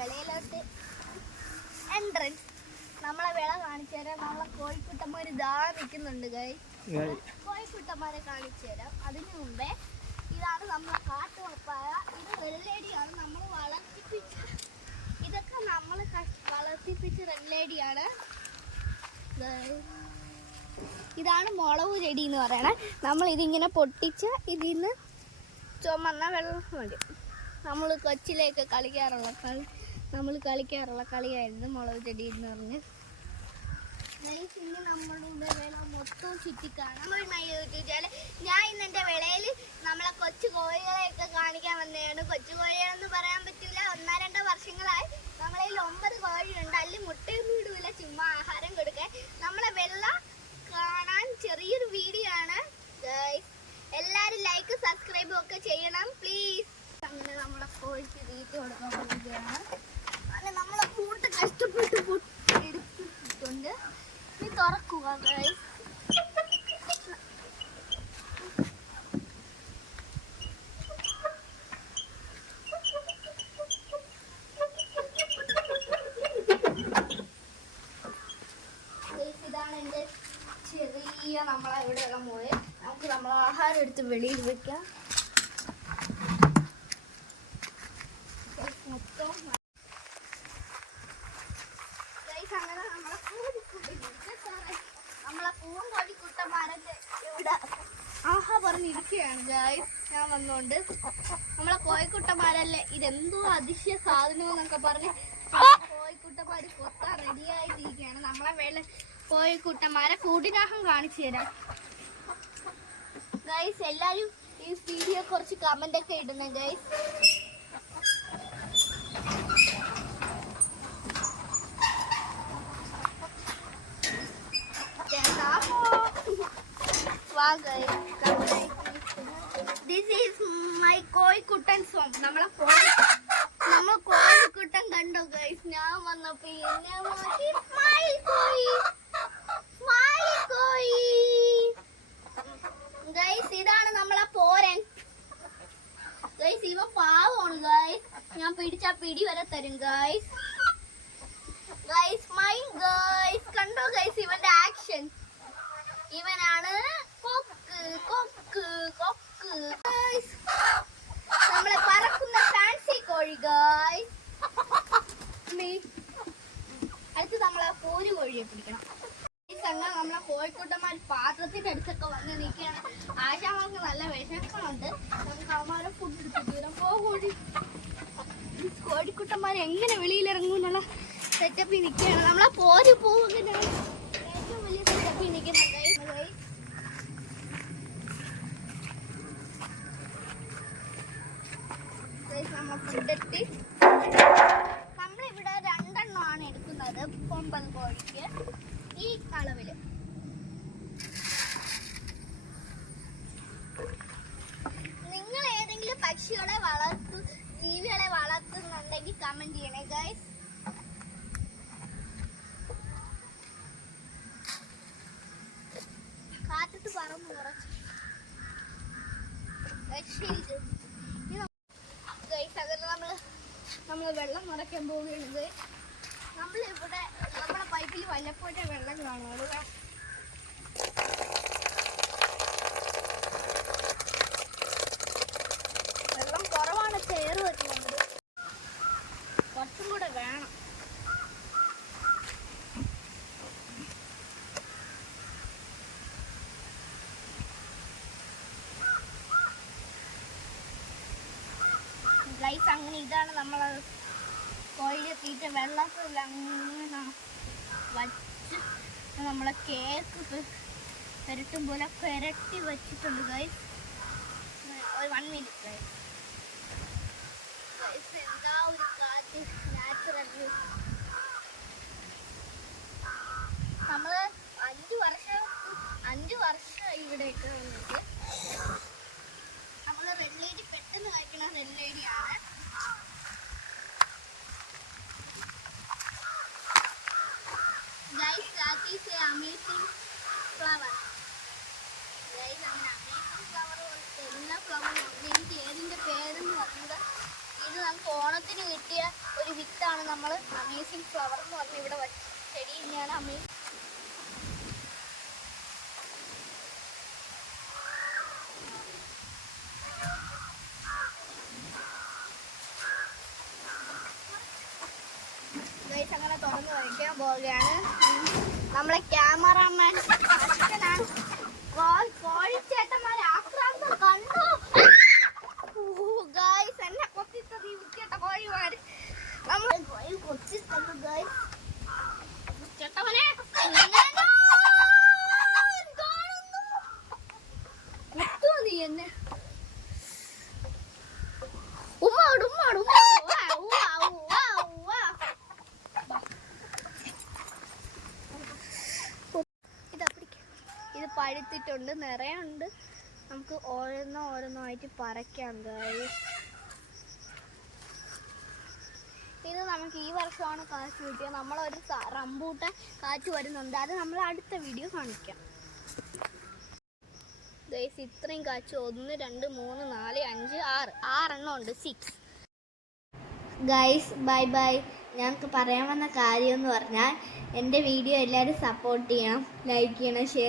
വിളയിലോട്ട് entrance. നമ്മളെ വിള കാണിച്ചു തരാം. നമ്മളെ കോഴിക്കുട്ടന്മാർ ഇതാ നിൽക്കുന്നുണ്ട് ഗൈസ്. കോഴിക്കുട്ടന്മാരെ കാണിച്ചു തരാം. അതിനു മുമ്പേ ഇതാണ് നമ്മളെ കാട്ടുപപ്പായ. ഇത് വെള്ളേടിയാണ് നമ്മൾ വളർത്തിപ്പിച്ച. ഇതൊക്കെ നമ്മൾ വളർത്തിപ്പിച്ച വെള്ളേടിയാണ്. ഇതാണ് മുളക് ചെടി എന്ന് പറയണേ. നമ്മൾ ഇതിങ്ങനെ പൊട്ടിച്ച് ഇതിന്ന് ചുമന്ന വെള്ളം വരും. നമ്മൾ കൊച്ചിലേക്ക് കളിക്കാറുള്ള കളിയായിരുന്നു മുളക് ചെടി എന്ന് പറഞ്ഞ്. ഇനി നമ്മളുടെ വിള മൊത്തം ചുറ്റിക്കാണാം. ഞാൻ ഇന്ന് എൻ്റെ വിളയിൽ നമ്മളെ കൊച്ചു കോഴികളെയൊക്കെ കാണിക്കാൻ വന്നതാണ്. കൊച്ചു കോഴികളെന്ന് പറയാൻ പറ്റില്ല, 1-2 വർഷങ്ങളായി. നമ്മളതിൽ 9 കോഴിയുണ്ട്. അതിൽ മുട്ടയൊന്നും ഇടൂല, ചുമ്മാ ആഹാരം കൊടുക്കാൻ. നമ്മളെ വെള്ള കാണാൻ ചെറിയൊരു വീഡിയോ ആണ്. എല്ലാവരും ലൈക്ക് സബ്സ്ക്രൈബും ഒക്കെ ചെയ്യണം പ്ലീസ്. അങ്ങനെ നമ്മളെ കോഴിക്ക് തീറ്റ കൊടുക്കാൻ പോവുകയാണ്. അങ്ങനെ നമ്മളെ കൂട്ട് കഷ്ടപ്പെട്ട് എടുത്തിട്ടുണ്ട്. ഇനി തുറക്കുക ഗൈസ്. ഇതാണ് എൻ്റെ ചെറിയ നമ്മളെ ഇവിടെയുള്ള മോയെ. നമുക്ക് നമ്മൾ ആഹാരം എടുത്ത് വെളിയിൽ വെക്കാം. മൊത്തം അങ്ങനെ നമ്മളെ പൂങ്കോഴിക്കുട്ടന്മാരൊക്കെ ഇവിടെ ആഹാ പറഞ്ഞിരിക്കുകയാണ് ഗൈസ്. ഞാൻ വന്നോണ്ട് നമ്മളെ കോഴിക്കുട്ടന്മാരല്ലേ ഇതെന്തോ അതിശയ സാധനം എന്നൊക്കെ പറഞ്ഞ് കോഴിക്കുട്ടന്മാർ കൊത്താൻ റെഡിയായിട്ടിരിക്കുകയാണ്. നമ്മളെ വേള കോഴിക്കുട്ടന്മാരെ കൂടിനാഹം കാണിച്ചു തരാം ഗൈസ്. എല്ലാവരും ഈ വീഡിയോ കുറച്ച് കമന്റ് ഒക്കെ ഇടുന്നു guys. This is my കോഴിക്കുട്ടൻ song. നമ്മളെ കോഴിക്കുട്ടൻ കണ്ടോ ഗൈസ്? ഞാൻ വന്നപ്പോ ഗൈസ് ഇതാണ് നമ്മളെ പോരൻ ഗൈസ്. ഇവ പാവമാണ് ഗൈസ്. ഞാൻ പിടിച്ചാ പിടി വരെ തരും ഗൈസ്. Mine guys. കണ്ടോ ഗൈസ് ഇവന്റെ ആക്ഷൻ? ഇവനാണ് കൊക്ക്. നമ്മളെ പറക്കുന്ന ഫാൻസി കോഴി ഗൈസ്. അടുത്ത് നമ്മളെ പോര് കോഴിയെ പിടിക്കണം. അങ്ങനെ നമ്മളെ കോഴിക്കുട്ടന്മാർ പാത്രത്തിന്റെ അടുത്തൊക്കെ വന്ന് നിൽക്കുകയാണ്. ആശാമാർക്ക് നല്ല വിശക്കുന്നുണ്ട്. നമുക്ക് അവന്മാരെ ഫുഡ് എടുത്തിട്ട് വരാം. കോഴിക്കുട്ടന്മാർ എങ്ങനെ വെളിയിലിറങ്ങും എന്നുള്ള സെറ്റപ്പിൽ നിൽക്കുകയാണ്. നമ്മളെ പോര് പോകുന്ന ഏറ്റവും വലിയ സെറ്റപ്പിൽ നിൽക്കുന്നത്. ഫുഡെത്തി നമ്മളിവിടെ 2 എണ്ണമാണ് എടുക്കുന്നത് 9 കോഴിക്ക് ഈ അളവില്. നിങ്ങൾ ഏതെങ്കിലും പക്ഷികളെ ജീവികളെ വളർത്തുന്നുണ്ടെങ്കിൽ കമന്റ് ചെയ്യണേ ഗൈസ്. കാറ്റത്ത് പറന്നു കുറച്ച് നമ്മൾ വെള്ളം നിറയ്ക്കാൻ പോവുകയാണ്. നമ്മളിവിടെ നമ്മളെ പൈപ്പിൽ വല്ലപ്പോഴേ വെള്ളം കാണുള്ളൂ. വെള്ളം കുറവാണ്, ചേറ് വെക്കുന്നുണ്ട്. കുറച്ചും കൂടെ വേണം. അങ്ങനെ ഇതാണ് നമ്മളെ കോഴിയെ തീറ്റ. വെള്ളത്തിൽ അങ്ങനെ വച്ച് നമ്മളെ കേക്ക് പെരട്ടും പോലെ പെരട്ടി വെച്ചിട്ടുണ്ട് ഗൈസ്. ഒരു 1 മിനിറ്റ് ഗൈസ്. എന്താ ഒരു കാറ്റ്, നാച്ചുറൽ വ്യൂ. നമ്മള് 5 വർഷം ഇവിടെ ഇട്ട് വന്നിട്ട് നമ്മള് വെള്ളേരി പെട്ടെന്ന് കഴിക്കണ വെള്ളേരിയാണ്. Guys, that is an amazing flower. Guys, amazing flower. എല്ലാ ഫ്ലവറും എനിക്ക് ഏതിന്റെ പേരെന്ന് പറഞ്ഞത്. ഇത് നമുക്ക് ഓണത്തിന് ഓണത്തിന് കിട്ടിയ ഒരു വിത്താണ് നമ്മൾ അമേസിങ് ഫ്ലവർ എന്ന് പറഞ്ഞ ഇവിടെ ചെടി തന്നെയാണ് അമേസിങ്. അങ്ങനെ തുറന്ന് വയ്ക്കാൻ പോവുകയാണ്. നമ്മളെ ക്യാമറമാൻ അച്ഛനാണ്. കോഴിച്ചേട്ടന്മാരെ ആക്രാന്തം കണ്ടു. ഗൈസ് എന്നെ കൊത്തിത്തത് ഈ വൃത്തികെട്ട കോഴിമാര്. നമ്മൾ കോഴി കൊത്തിത്തന്നു ഗൈസ്. ചേട്ടവനെ കുത്തുവോ നീ എന്നെ? ഉമ്മാട് ഉമ്മാട് ഉമ്മാട്. ഇത് പഴുത്തിട്ടുണ്ട്, നിറയുണ്ട്. നമുക്ക് ഓരോന്നായിട്ട് പറിക്കാം ഗൈസ്. ഇത് നമുക്ക് ഈ വർഷമാണ് കാറ്റ് കിട്ടിയത്. നമ്മളൊരു റംബൂട്ടാൻ കാറ്റ് വരുന്നുണ്ട്, അത് നമ്മൾ അടുത്ത വീഡിയോ കാണിക്കാം ഗൈസ്. ഇത്രയും കാറ്റ് 1 2 3 4 5 6 എണ്ണം ഉണ്ട്. 6 ഗൈസ്. Bye bye. ഞങ്ങൾക്ക് പറയാൻ വന്ന കാര്യം എന്ന് പറഞ്ഞാൽ എൻ്റെ വീഡിയോ എല്ലാവരും സപ്പോർട്ട് ചെയ്യണം, ലൈക്ക് ചെയ്യണം, ഷെയർ